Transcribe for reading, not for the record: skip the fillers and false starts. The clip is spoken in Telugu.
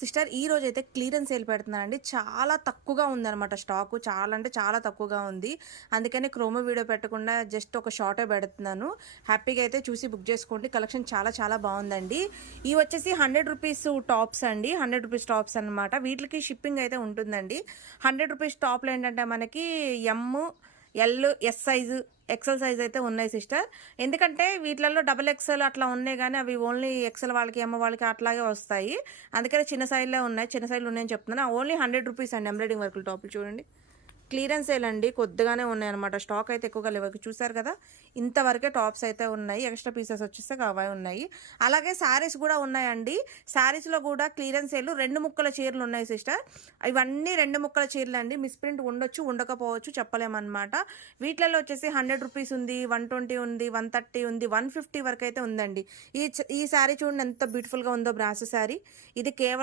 సిస్టర్ ఈ రోజైతే క్లియరెన్స్ సేల్ పెడుతున్నానండి. చాలా తక్కువగా ఉందనమాట స్టాకు. చాలా అంటే చాలా తక్కువగా ఉంది. అందుకని ప్రోమో వీడియో పెట్టకుండా జస్ట్ ఒక షార్టే పెడుతున్నాను. హ్యాపీగా అయితే చూసి బుక్ చేసుకోండి. కలెక్షన్ చాలా చాలా బాగుందండి. ఇవి వచ్చేసి 100 రూపీస్ టాప్స్ అండి. 100 రూపీస్ టాప్స్ అనమాట. వీటికి షిప్పింగ్ అయితే ఉంటుందండి. 100 రూపీస్ టాప్లు ఏంటంటే మనకి M, L, S size, XL size అయితే ఉన్నాయి సిస్టర్. ఎందుకంటే వీటిలలో డబుల్ ఎక్సెల్ అట్లా ఉన్నాయి, కానీ అవి ఓన్లీ ఎక్సెల్ వాళ్ళకి, ఎమ్మ వాళ్ళకి అట్లాగే వస్తాయి. అందుకని చిన్న సైజ్లో ఉన్నాయి, చిన్న సైజులు ఉన్నాయని చెప్తున్నాను. ఓన్లీ 100 రూపీస్ అండి. ఎంబ్రాయిడింగ్ వర్కులు టాపులు చూడండి. క్లియరెన్స్ సేల్ అండి. కొద్దిగానే ఉన్నాయన్నమాట. స్టాక్ అయితే ఎక్కువగా లేవు. చూసారు కదా, ఇంతవరకే టాప్స్ అయితే ఉన్నాయి. ఎక్స్ట్రా పీసెస్ వచ్చేస్తే అవే ఉన్నాయి. అలాగే శారీస్ కూడా ఉన్నాయండి. శారీస్లో కూడా క్లియరెన్స్ సేల్ 2 ముక్కల చీరలు ఉన్నాయి సిస్టర్. ఇవన్నీ 2 ముక్కల చీరలు అండి. మిస్ప్రింట్ ఉండొచ్చు, ఉండకపోవచ్చు, చెప్పలేమన్నమాట. వీటిలలో వచ్చేసి 100 రూపీస్ ఉంది, 120 ఉంది, 130 ఉంది, 150 వరకు అయితే ఉందండి. ఈ శారీ చూడండి ఎంత బ్యూటిఫుల్గా ఉందో, బ్రాస్ శారీ. ఇది కేవలం